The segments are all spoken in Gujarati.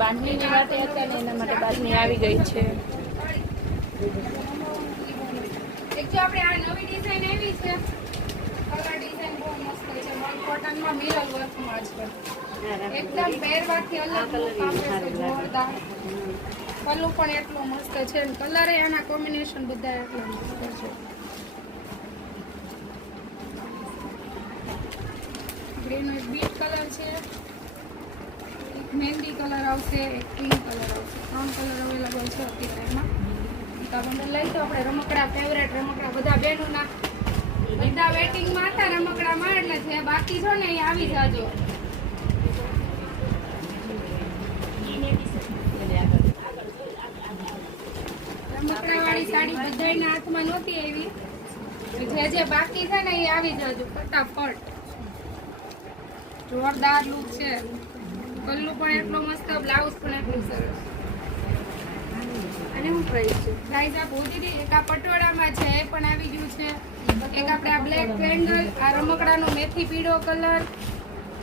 બાંધણીની વાતે હતા ને એના માટે બાંધણી આવી ગઈ છે. એક જો આપણે આ નવી ડિઝાઇન આવી છે, કલર ડિઝાઇન બહુ મસ્ત છે. મલ કોટનમાં મિરર વર્કમાં છે, એકદમ પહેરવાથી અલગ લુક આપે છે, જોરદાર. પલ્લુ પણ એટલો મસ્ત છે, કલર આના કોમ્બિનેશન બધા એટલા મસ્ત છે. ગ્રીન એક બીટ કલર છે, એક મહેંદી કલર આવશે, એક પિંક કલર આવશે. 3 કલર અવેલેબલ છે અત્યારે એમાં. તમે લઈ તો આપણે રમકડા ફેવરેટ રમકડા બધા બહેનોના બધા વેટિંગમાં હતા રમકડામાં, એટલે જે બાકી છો ને એ આવી જાજો. રમકડા વાળી સાડી બધાના હાથમાં નહોતી આવી, જે બાકી છે ને એ આવી જાજો ફટાફટ. જોરદાર લુક છે, પલ્લુ પણ એટલો મસ્ત, બ્લાઉઝ પણ એટલું સરસ. અને હું પ્રાઇસ છે? પ્રાઇસ આ બોધી એક આ પટોળામાં છે એ પણ આવી ગયું છે. એક આપણે આ બ્લેક ટ્રેંગલ, આ રમકડાનો મેથી પીળો કલર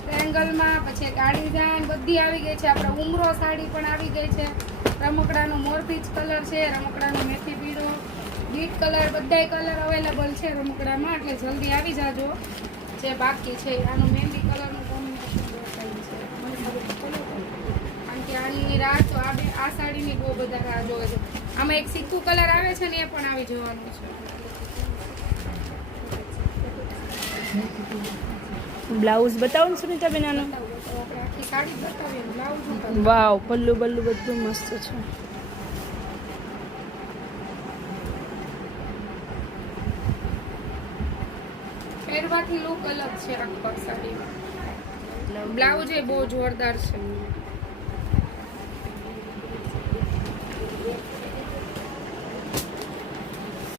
ટ્રેંગલમાં, પછી એક આડી ડિઝાઇન બધી આવી ગઈ છે. આપણે ઉમરો સાડી પણ આવી ગઈ છે. રમકડાનો મોરપીચ કલર છે, રમકડાનો મેથી પીળો, બીટ કલર, બધાય કલર અવેલેબલ છે રમકડામાં, એટલે જલ્દી આવી જાજો જે બાકી છે. આનું મહેંદી કલરનું કોમ્બિનેશન દેખાય છે, કારણ કે આની રાહ તો આ સાડીની બહુ બધા રાહ જોવે છે. આમાં એક સિક્કુ કલર આવે છે ને એ પણ આવી જવાનું છે. બ્લાઉઝ બતાવો ને સુનિતાબેન આનું. આપણે આખી સાડી બતાવીએ, બ્લાઉઝ વાવ, પલ્લુ બલ્લુ બધું મસ્ત છે. પહેરવાથી લુક અલગ છે આખા સાડીમાં. બ્લાઉઝ એ બહુ જોરદાર છે.